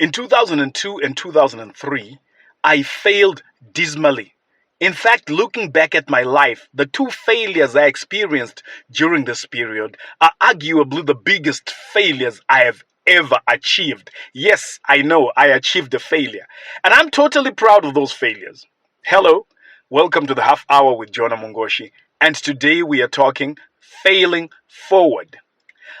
In 2002 and 2003, I failed dismally. In fact, looking back at my life, the two failures I experienced during this period are arguably the biggest failures I have ever achieved. Yes, I know I achieved a failure, and I'm totally proud of those failures. Hello, welcome to the Half Hour with Jonah Mungoshi, and today we are talking failing forward.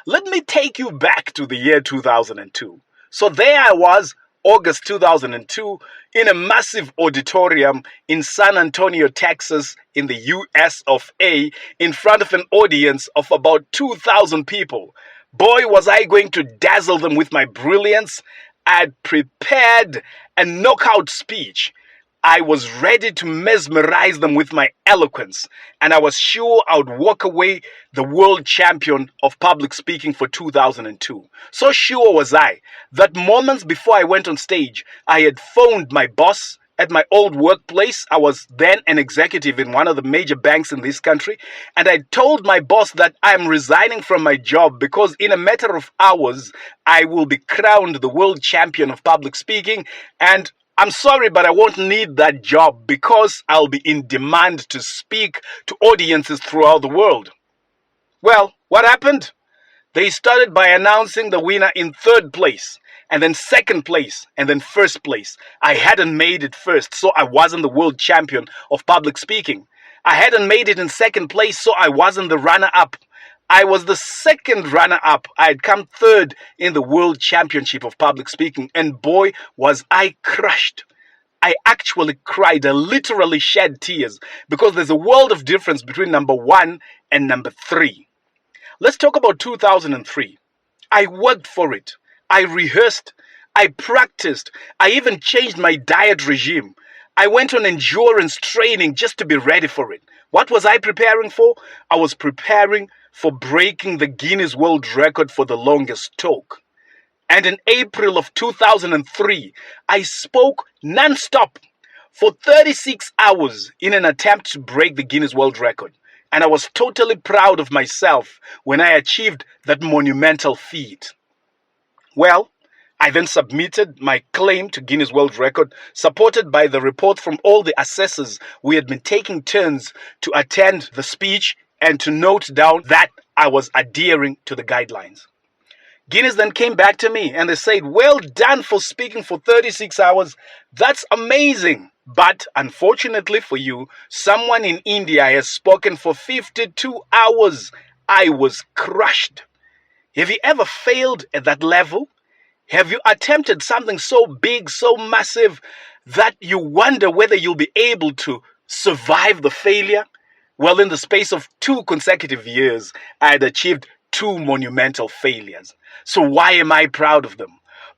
Let me take you back to the year 2002. So there I was, August 2002, in a massive auditorium in San Antonio, Texas, in the US of A, in front of an audience of about 2,000 people. Boy, was I going to dazzle them with my brilliance. I'd prepared a knockout speech. I was ready to mesmerize them with my eloquence, and I was sure I would walk away the world champion of public speaking for 2002. So sure was I that moments before I went on stage, I had phoned my boss at my old workplace. I was then an executive in one of the major banks in this country, and I told my boss that I'm resigning from my job because in a matter of hours, I will be crowned the world champion of public speaking, and I'm sorry, but I won't need that job because I'll be in demand to speak to audiences throughout the world. Well, what happened? They started by announcing the winner in third place, and then second place, and then first place. I hadn't made it first, so I wasn't the world champion of public speaking. I hadn't made it in second place, so I wasn't the runner-up. I was the second runner-up. I had come third in the World Championship of Public Speaking, and boy, was I crushed. I actually cried. I literally shed tears because there's a world of difference between number one and number three. Let's talk about 2003. I worked for it. I rehearsed. I practiced. I even changed my diet regime. I went on endurance training just to be ready for it. What was I preparing for? I was preparing for breaking the Guinness World Record for the longest talk. And in April of 2003, I spoke non-stop for 36 hours in an attempt to break the Guinness World Record. And I was totally proud of myself when I achieved that monumental feat. Well, I then submitted my claim to Guinness World Record, supported by the report from all the assessors. We had been taking turns to attend the speech and to note down that I was adhering to the guidelines. Guinness then came back to me and they said, well done for speaking for 36 hours. That's amazing. But unfortunately for you, someone in India has spoken for 52 hours. I was crushed. Have you ever failed at that level? Have you attempted something so big, so massive, that you wonder whether you'll be able to survive the failure? Well, in the space of 2 consecutive years, I had achieved 2 monumental failures. So why am I proud of them?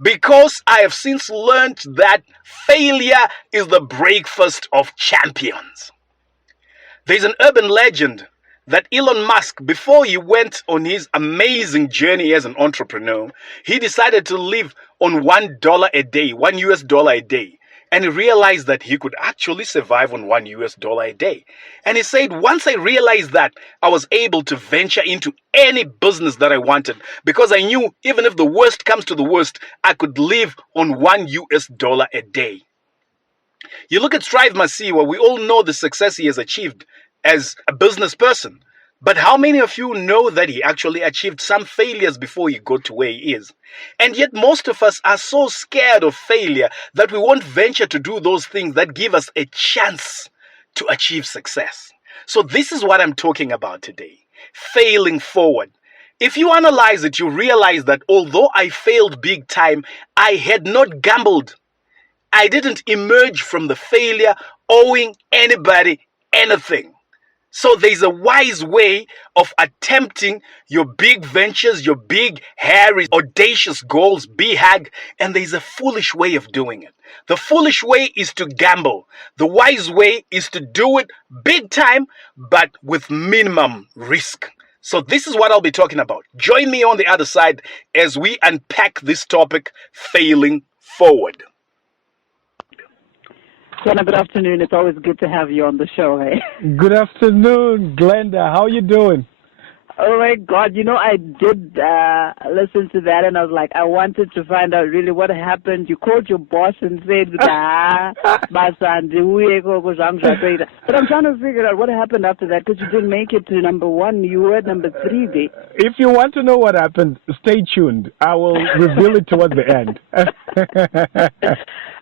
Because I have since learned that failure is the breakfast of champions. There's an urban legend that Elon Musk, before he went on his amazing journey as an entrepreneur, he decided to live on $1 a day, $1 a day. And he realized that he could actually survive on $1 a day. And he said, once I realized that, I was able to venture into any business that I wanted because I knew even if the worst comes to the worst, I could live on $1 a day. You look at Strive Masiwa, we all know the success he has achieved as a business person. But how many of you know that he actually achieved some failures before he got to where he is? And yet most of us are so scared of failure that we won't venture to do those things that give us a chance to achieve success. So this is what I'm talking about today. Failing forward. If you analyze it, you realize that although I failed big time, I had not gambled. I didn't emerge from the failure owing anybody anything. So there's a wise way of attempting your big ventures, your big, hairy, audacious goals, BHAG, and there's a foolish way of doing it. The foolish way is to gamble. The wise way is to do it big time, but with minimum risk. So this is what I'll be talking about. Join me on the other side as we unpack this topic, failing forward. Jonah, good afternoon. It's always good to have you on the show. Good afternoon, Glenda. How are you doing? Oh my God! I did listen to that, and I was like, I wanted to find out really what happened. You called your boss and said, but I'm trying to figure out what happened after that, because you didn't make it to number one. You were at number 3 there. If you want to know what happened, stay tuned. I will reveal it towards the end.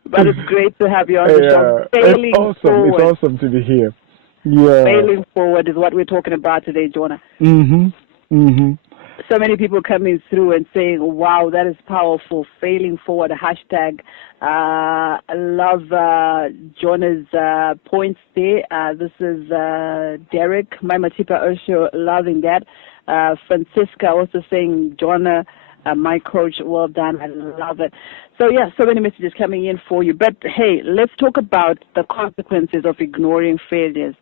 But it's great to have you on the show. It's awesome. Forward. It's awesome to be here. Yeah. Failing forward is what we're talking about today, Jonah. So many people coming through and saying, wow, that is powerful. Failing forward, hashtag. I love Jonah's points there. This is Derek, my Matipa Osho, loving that. Francisca also saying, Jonah, my coach, well done. I love it. So, yeah, so many messages coming in for you. But, hey, let's talk about the consequences of ignoring failures.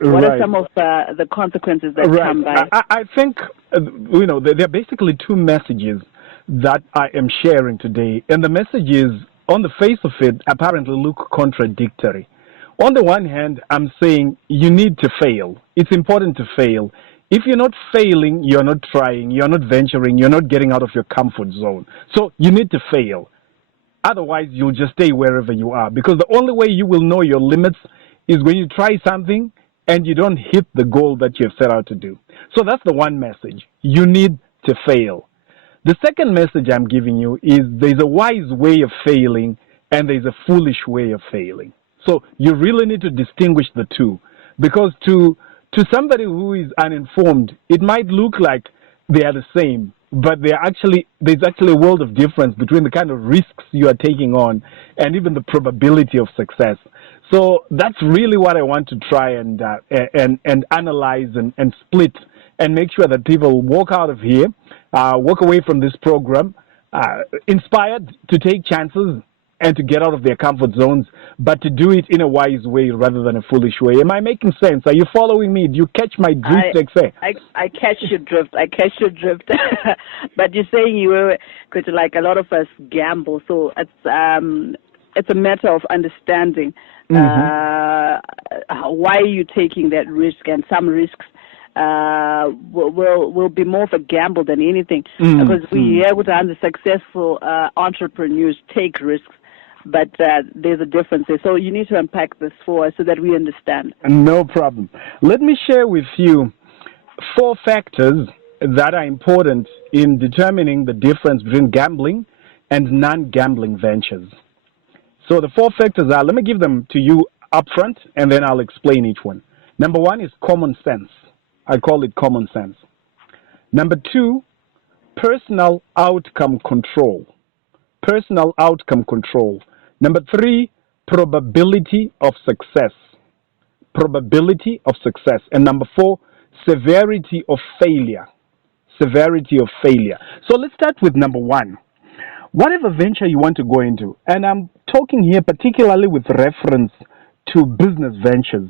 What are some of the consequences that come by? I think, there are basically 2 messages that I am sharing today. And the messages, on the face of it, apparently look contradictory. On the one hand, I'm saying you need to fail. It's important to fail. If you're not failing, you're not trying, you're not venturing, you're not getting out of your comfort zone. So you need to fail. Otherwise, you'll just stay wherever you are. Because the only way you will know your limits is when you try something and you don't hit the goal that you've set out to do. So that's the one message. You need to fail. The second message I'm giving you is there's a wise way of failing and there's a foolish way of failing. So you really need to distinguish the two. Because to somebody who is uninformed, it might look like they are the same, but there's actually a world of difference between the kind of risks you are taking on and even the probability of success. So that's really what I want to try and analyze and split and make sure that people walk out of here, walk away from this program, inspired to take chances and to get out of their comfort zones, but to do it in a wise way rather than a foolish way. Am I making sense? Are you following me? Do you catch my drift? I catch your drift. But you're saying you were, because like a lot of us gamble, so it's a matter of understanding why are you taking that risk, and some risks will be more of a gamble than anything, because we hear with the successful entrepreneurs take risks, but there's a difference there. So you need to unpack this for us so that we understand. No problem. Let me share with you 4 factors that are important in determining the difference between gambling and non-gambling ventures. So the 4 factors are, let me give them to you up front, and then I'll explain each one. Number 1 is common sense. I call it common sense. Number 2, personal outcome control. Personal outcome control. Number 3, probability of success. Probability of success. And number 4, severity of failure. Severity of failure. So let's start with number 1. Whatever venture you want to go into, and I'm talking here particularly with reference to business ventures,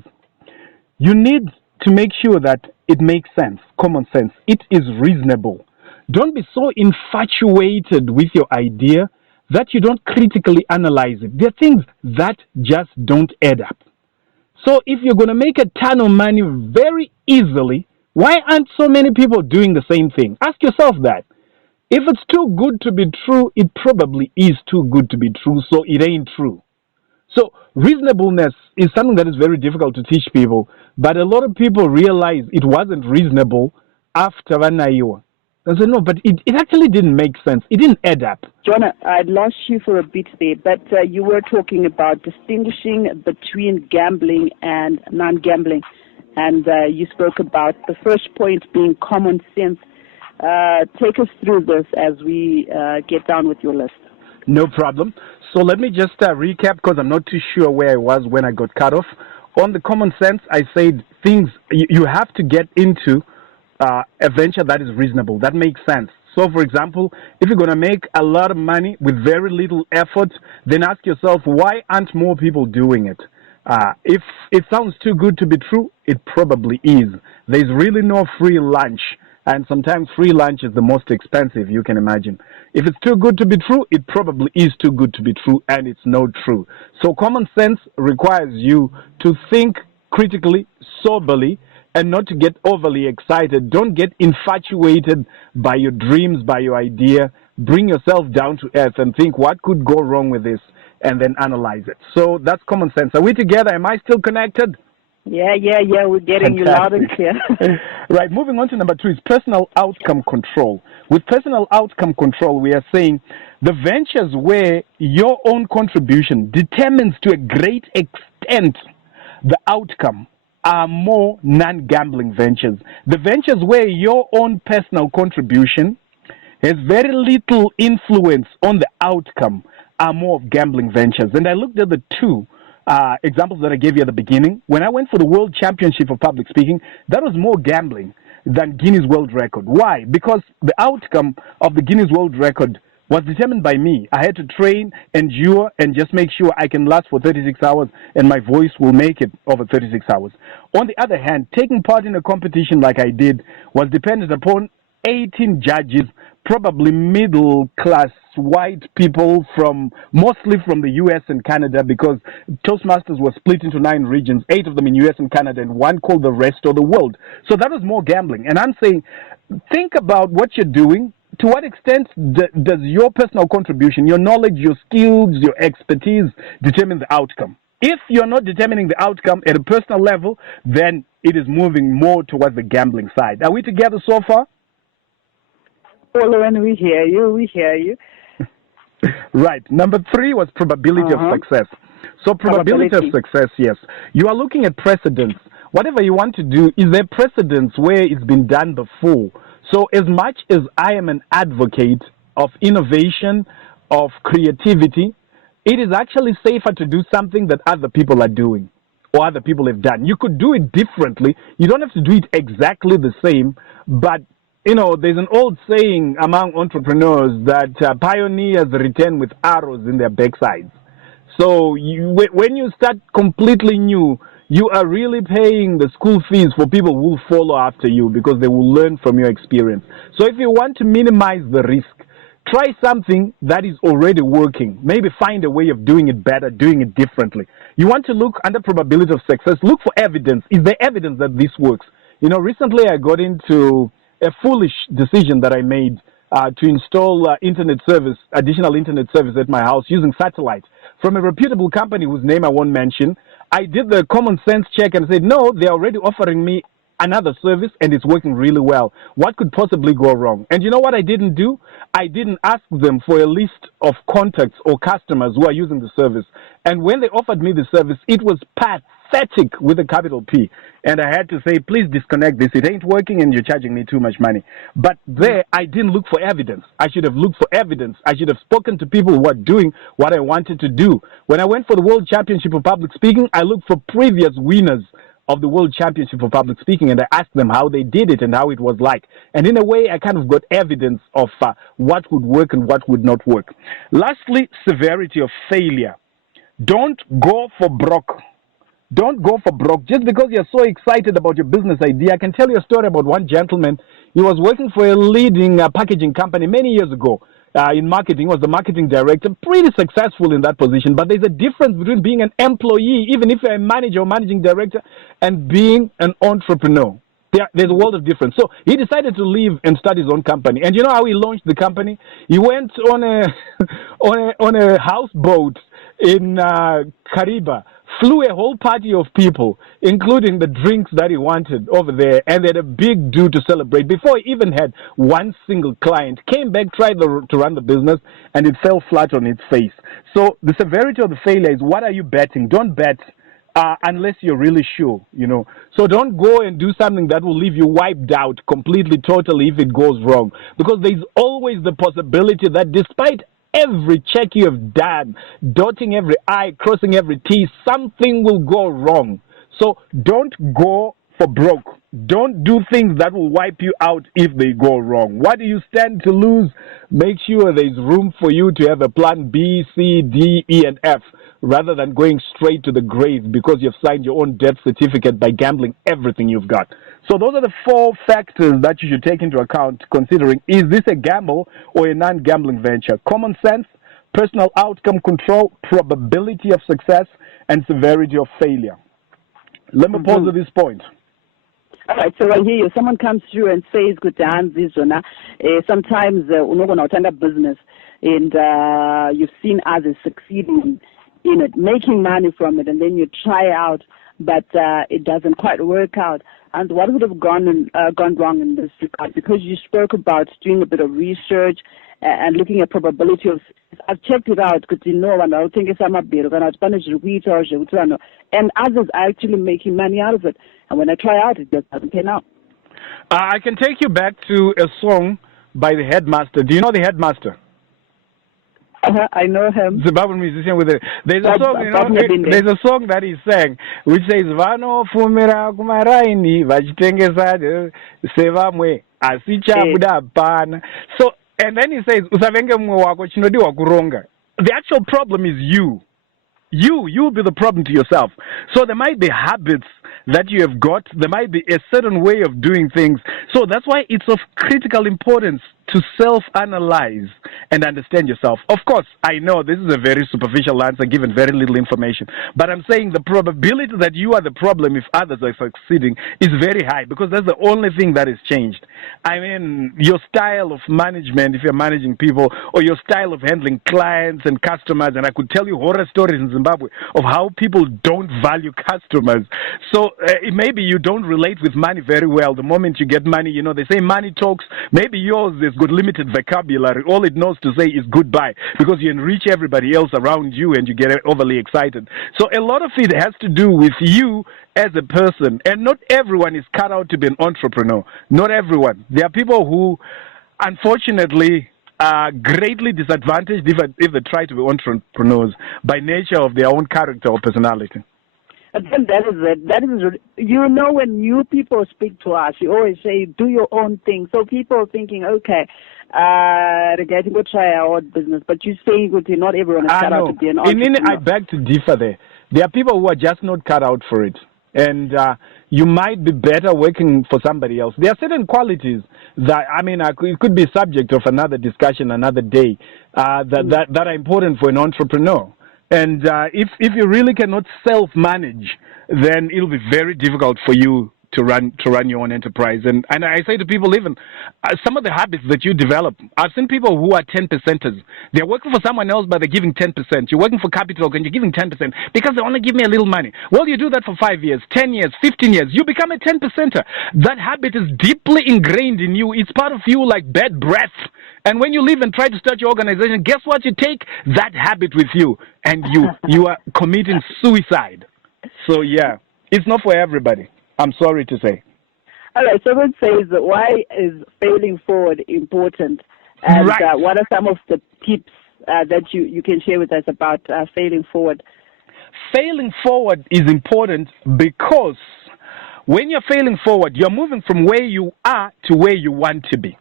you need to make sure that it makes sense, common sense. It is reasonable. Don't be so infatuated with your idea that you don't critically analyze it. There are things that just don't add up. So if you're going to make a ton of money very easily, why aren't so many people doing the same thing? Ask yourself that. If it's too good to be true, it probably is too good to be true, so it ain't true. So reasonableness is something that is very difficult to teach people, but a lot of people realize it wasn't reasonable after Vanaiwa. I said, no, but it actually didn't make sense. It didn't add up. Jonah, I'd lost you for a bit there, but you were talking about distinguishing between gambling and non-gambling, and you spoke about the first point being common sense. Take us through this as we get down with your list. No problem. So let me just recap, because I'm not too sure where I was when I got cut off. On the common sense, I said things you have to get into a venture that is reasonable, that makes sense. So, for example, if you're going to make a lot of money with very little effort, then ask yourself, why aren't more people doing it? If it sounds too good to be true, it probably is. There's really no free lunch. And sometimes free lunch is the most expensive you can imagine. If it's too good to be true, it probably is too good to be true, and it's not true. So common sense requires you to think critically, soberly, and not to get overly excited. Don't get infatuated by your dreams, by your idea. Bring yourself down to earth and think, what could go wrong with this? And then analyze it. So that's common sense. Are we together? Am I still connected? Yeah. We're getting you loud and clear. Right. Moving on to number 2 is personal outcome control. With personal outcome control, we are saying the ventures where your own contribution determines to a great extent the outcome are more non-gambling ventures. The ventures where your own personal contribution has very little influence on the outcome are more of gambling ventures. And I looked at the 2 examples that I gave you at the beginning. When I went for the World Championship of Public Speaking, that was more gambling than Guinness World Record. Why? Because the outcome of the Guinness World Record was determined by me. I had to train, endure, and just make sure I can last for 36 hours and my voice will make it over 36 hours. On the other hand, taking part in a competition like I did was dependent upon 18 judges, probably middle-class white people mostly from the U.S. and Canada, because Toastmasters was split into 9 regions, 8 of them in U.S. and Canada, and 1 called the rest of the world. So that was more gambling. And I'm saying, think about what you're doing. To what extent does your personal contribution, your knowledge, your skills, your expertise determine the outcome? If you're not determining the outcome at a personal level, then it is moving more towards the gambling side. Are we together so far? Pauline, we hear you. Right. Number 3 was probability of success. So probability of success, yes. You are looking at precedents. Whatever you want to do, is there precedents where it's been done before? So as much as I am an advocate of innovation, of creativity, it is actually safer to do something that other people are doing or other people have done. You could do it differently. You don't have to do it exactly the same, but there's an old saying among entrepreneurs that pioneers return with arrows in their backsides. So when you start completely new, you are really paying the school fees for people who will follow after you because they will learn from your experience. So if you want to minimize the risk, try something that is already working. Maybe find a way of doing it better, doing it differently. You want to look under probability of success. Look for evidence. Is there evidence that this works? Recently I got into a foolish decision that I made to install additional internet service at my house using satellite from a reputable company whose name I won't mention. I did the common sense check and said, no, they're already offering me another service and it's working really well. What could possibly go wrong? And you know what I didn't do? I didn't ask them for a list of contacts or customers who are using the service. And when they offered me the service, it was pathetic with a capital P. And I had to say, please disconnect this. It ain't working and you're charging me too much money. But there, I didn't look for evidence. I should have looked for evidence. I should have spoken to people who are doing what I wanted to do. When I went for the World Championship of Public Speaking, I looked for previous winners of the World Championship for Public Speaking, and I asked them how they did it and how it was like. And in a way, I kind of got evidence of what would work and what would not work. Lastly, severity of failure. Don't go for broke. Don't go for broke just because you're so excited about your business idea. I can tell you a story about one gentleman. He was working for a leading packaging company many years ago. In marketing, was the marketing director, pretty successful in that position. But there's a difference between being an employee, even if you're a manager or managing director, and being an entrepreneur. There's a world of difference. So he decided to leave and start his own company. And you know how he launched the company? He went on a on a houseboat in Kariba, flew a whole party of people, including the drinks that he wanted over there, and they had a big do to celebrate. Before he even had one single client, came back, tried to run the business, and it fell flat on its face. So the severity of the failure is, what are you betting? Don't bet unless you're really sure, So don't go and do something that will leave you wiped out completely, totally, if it goes wrong. Because there's always the possibility that despite every check you have done, dotting every I, crossing every T, something will go wrong. So don't go for broke. Don't do things that will wipe you out if they go wrong. What do you stand to lose? Make sure there's room for you to have a plan B, C, D, E, and F, rather than going straight to the grave because you've signed your own death certificate by gambling everything you've got. So those are the 4 factors that you should take into account considering, is this a gamble or a non-gambling venture? Common sense, personal outcome control, probability of success, and severity of failure. Let me pause at this point. All right, so I hear you. Someone comes through and says, "Good dance, Zona." Sometimes unogona utanda business, and you've seen others succeeding in it, making money from it, and then you try out, but it doesn't quite work out. And what would have gone wrong in this regard? Because you spoke about doing a bit of research and looking at probability of. I've checked it out because you know, and I think it's and others are actually making money out of it. And when I try out, it just doesn't pan out. I can take you back to a song by the Headmaster. Do you know the Headmaster? I know him. Zimbabwean musician with it. There's a song, there's a song that he sang which says "Vano fumira kumaraini vachitengesa sevamwe asichabuda pana." So, and then he says usavenge mumwe wako chinodiwa kuronga. The actual problem is you. You'll be the problem to yourself. So there might be habits that you have got. There might be a certain way of doing things. So that's why it's of critical importance to self-analyze and understand yourself. Of course, I know this is a very superficial answer given very little information, but I'm saying the probability that you are the problem if others are succeeding is very high because that's the only thing that has changed. I mean, your style of management, if you're managing people, or your style of handling clients and customers, and I could tell you horror stories in Zimbabwe of how people don't value customers. So maybe you don't relate with money very well. The moment you get money, you know, they say money talks. Maybe yours is good limited vocabulary. All it knows to say is goodbye because you enrich everybody else around you and you get overly excited. So a lot of it has to do with you as a person. And not everyone is cut out to be an entrepreneur. Not everyone. There are people who, unfortunately, are greatly disadvantaged if they try to be entrepreneurs by nature of their own character or personality. Again, that is it. That is, you know, when new people speak to us, you always say, do your own thing. So people are thinking, okay, regarding go try our own business, but you say not everyone is cut out to be an entrepreneur. I beg to differ there. There are people who are just not cut out for it. And you might be better working for somebody else. There are certain qualities that, I mean, it could be subject of another discussion another day that are important for an entrepreneur. And if you really cannot self-manage, then it'll be very difficult for you to run your own enterprise. And I say to people, even some of the habits that you develop, I've seen people who are 10%ers. They're working for someone else, but they're giving 10%. You're working for Capital and you're giving 10% because they want to give me a little money. Well, you do that for 5 years, 10 years, 15 years. You become a 10%er. That habit is deeply ingrained in you. It's part of you like bad breath. And when you leave and try to start your organization, guess what? You take that habit with you and you are committing suicide. So, yeah, it's not for everybody. I'm sorry to say. All right, someone says, why is failing forward important? And right. What are some of the tips that you can share with us about failing forward? Failing forward is important because when you're failing forward, you're moving from where you are to where you want to be.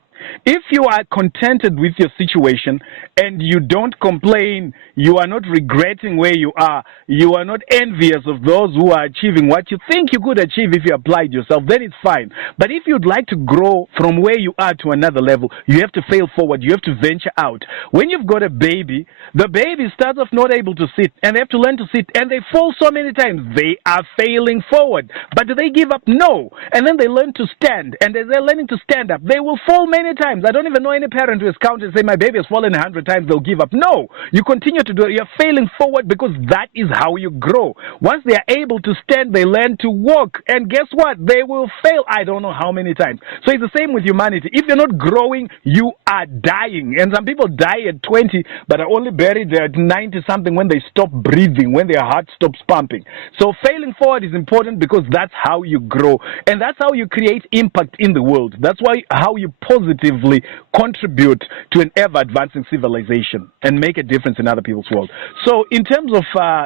If you are contented with your situation and you don't complain, you are not regretting where you are, you are not envious of those who are achieving what you think you could achieve if you applied yourself, then it's fine. But if you'd like to grow from where you are to another level, you have to fail forward, you have to venture out. When you've got a baby, the baby starts off not able to sit and they have to learn to sit and they fall so many times. They are failing forward. But do they give up? No. And then they learn to stand, and as they're learning to stand up, they will fall many times. I don't even know any parent who has counted and say, my baby has fallen 100 times, they'll give up. No, you continue to do it. You're failing forward because that is how you grow. Once they are able to stand, they learn to walk. And guess what? They will fail I don't know how many times. So it's the same with humanity. If you're not growing, you are dying. And some people die at 20, but are only buried at 90-something when they stop breathing, when their heart stops pumping. So failing forward is important because that's how you grow. And that's how you create impact in the world. That's how you positively contribute to an ever-advancing civilization and make a difference in other people's world. So in terms of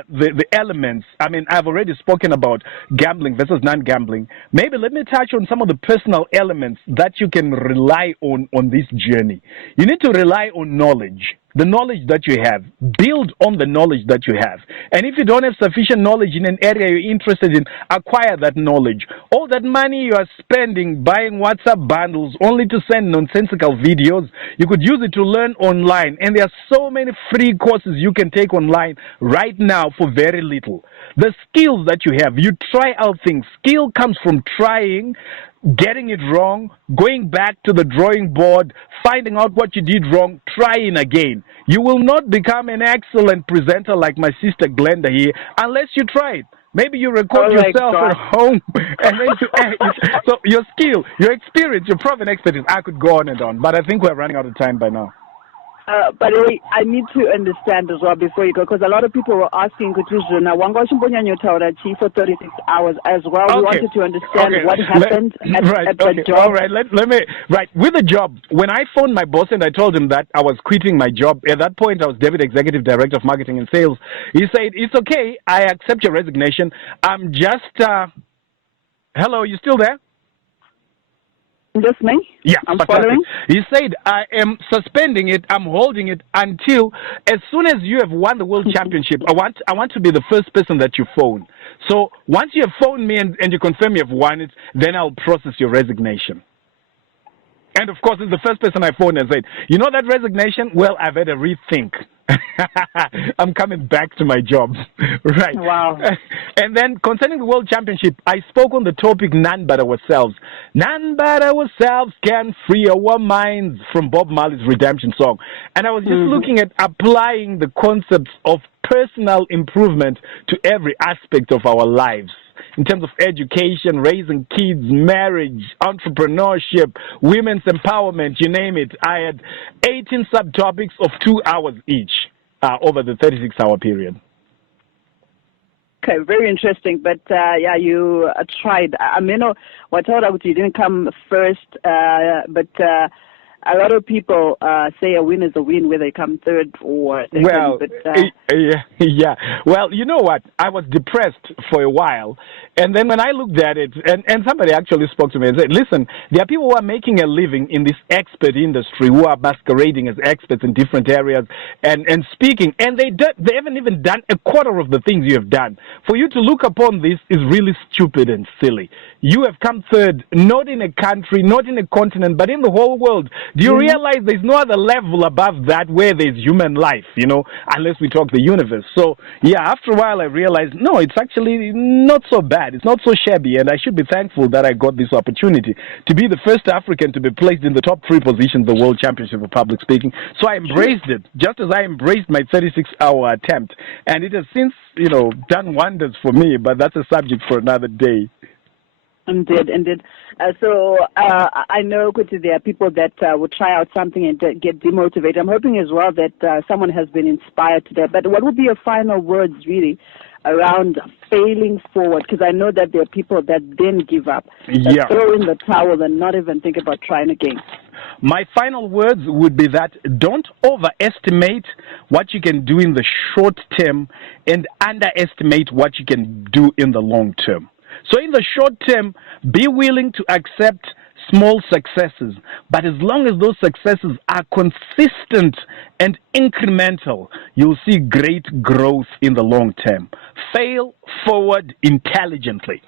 the elements, I mean, I've already spoken about gambling versus non-gambling. Maybe let me touch on some of the personal elements that you can rely on this journey. You need to rely on knowledge. The knowledge that you have. Build on the knowledge that you have. And if you don't have sufficient knowledge in an area you're interested in, acquire that knowledge. All that money you are spending buying WhatsApp bundles only to send nonsensical videos, you could use it to learn online. And there are so many free courses you can take online right now for very little. The skills that you have, you try out things. Skill comes from trying. getting it wrong, going back to the drawing board, finding out what you did wrong, trying again. You will not become an excellent presenter like my sister Glenda here unless you try it. Maybe you record yourself at home, and then so your skill, your experience, your proven expertise. I could go on and on, but I think we're running out of time by now. But I need to understand as well before you go, because a lot of people were asking Kutuzuna, for 36 hours as well. We wanted to understand what happened at the job. All right, let me, with the job, when I phoned my boss and I told him that I was quitting my job, at that point I was Deputy Executive Director of Marketing and Sales, he said, it's okay, I accept your resignation. I'm just, hello, you still there? Listening? Yeah, I'm following. He said, I am suspending it, I'm holding it until as soon as you have won the World Championship, I want to be the first person that you phone. So once you have phoned me and you confirm you have won it, then I'll process your resignation. And of course, it's the first person I phoned and said, you know that resignation? Well, I've had a rethink. I'm coming back to my job. Right. Wow. And then concerning the World Championship, I spoke on the topic none but ourselves. None but ourselves can free our minds, from Bob Marley's Redemption song. And I was just looking at applying the concepts of personal improvement to every aspect of our lives. In terms of education, raising kids, marriage, entrepreneurship, women's empowerment, you name it. I had 18 subtopics of 2 hours each over the 36-hour period. Okay, very interesting. But, you tried. I mean, what I thought you didn't come first, but a lot of people say a win is a win, whether they come third or second. Well, yeah. Well, you know what? I was depressed for a while. And then when I looked at it, and somebody actually spoke to me and said, listen, there are people who are making a living in this expert industry, who are masquerading as experts in different areas and speaking, and they haven't even done a quarter of the things you have done. For you to look upon this is really stupid and silly. You have come third, not in a country, not in a continent, but in the whole world. Do you realize there's no other level above that where there's human life, unless we talk the universe? So, yeah, after a while I realized, no, it's actually not so bad. It's not so shabby, and I should be thankful that I got this opportunity to be the first African to be placed in the top 3 positions of the World Championship of Public Speaking. So I embraced it, just as I embraced my 36-hour attempt. And it has since, done wonders for me, but that's a subject for another day. Indeed. So I know there are people that will try out something and get demotivated. I'm hoping as well that someone has been inspired today. But what would be your final words, really, around failing forward? Because I know that there are people that then give up, that throw in the towel and not even think about trying again. My final words would be that don't overestimate what you can do in the short term and underestimate what you can do in the long term. So in the short term, be willing to accept small successes, but as long as those successes are consistent and incremental, you'll see great growth in the long term. Fail forward intelligently.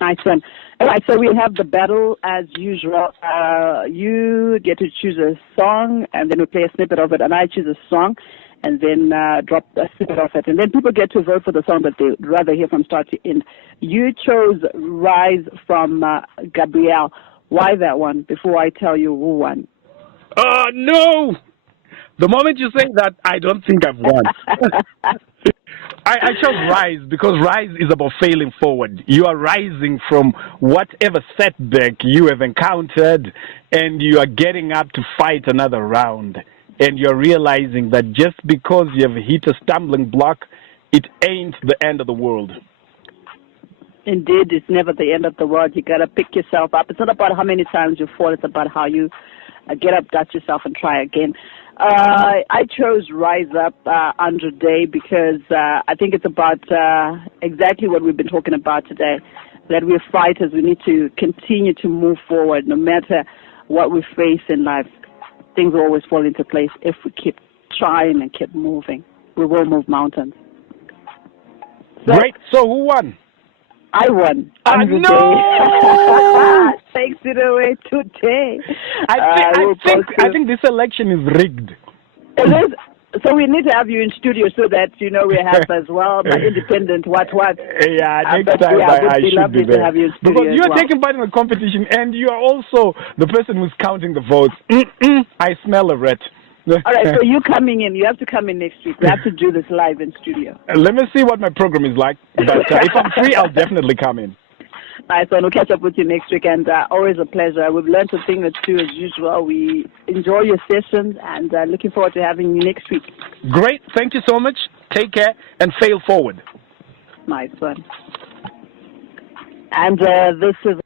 Nice one. All right, so we have the battle as usual. You get to choose a song, and then we play a snippet of it, and I choose a song, and then drop a snippet of it. And then people get to vote for the song that they'd rather hear from start to end. You chose Rise from Gabrielle. Why that one, before I tell you who won? No! The moment you say that, I don't think I've won. I chose Rise because Rise is about failing forward. You are rising from whatever setback you have encountered, and you are getting up to fight another round. And you're realizing that just because you have hit a stumbling block, it ain't the end of the world. Indeed, it's never the end of the world. You got to pick yourself up. It's not about how many times you fall. It's about how you get up, dust yourself, and try again. I chose Rise Up, Andre Day, because I think it's about exactly what we've been talking about today, that we're fighters. We need to continue to move forward no matter what we face in life. Things will always fall into place if we keep trying and keep moving. We will move mountains. Great. So who won? I won. No! Takes it away today. I think this election is rigged. It is. So we need to have you in studio so that, you know, we have as well, but independent, what. Yeah, next But time yeah, it would I be should lovely be there. to have you in studio Because as you're well. taking part in the competition and you are also the person who's counting the votes. I smell a rat. All right, so you coming in. You have to come in next week. We have to do this live in studio. Let me see what my program is like. But if I'm free, I'll definitely come in. Nice one. We'll catch up with you next week, and always a pleasure. We've learned a thing or two as usual. We enjoy your sessions, and looking forward to having you next week. Great. Thank you so much. Take care and fail forward. Nice one. And this is...